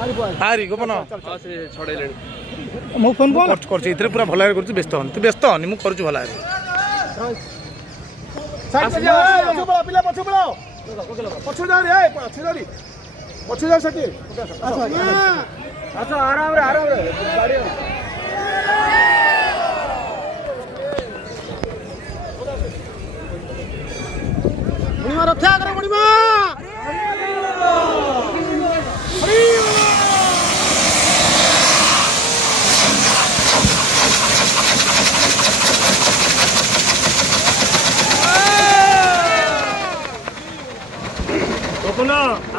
हारी गोपन मो फोन कौन कर पूरा भल कर व्यस्त हन तू व्यस्त हनी मुझे भल आराम रे रक्षा करो बुढ़ीमा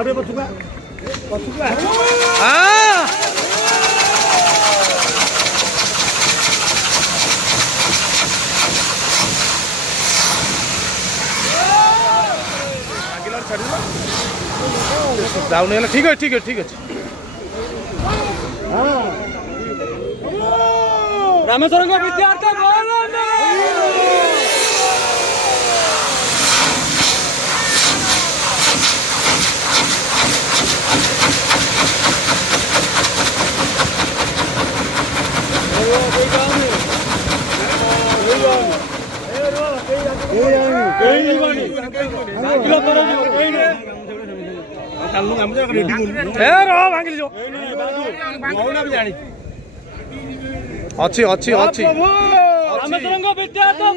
अबे बचुका डाउन है ठीक है ठीक है ठीक है रामेश्वर को विद्यार्थी अच्छी अच्छी अच्छी विद्यार्थी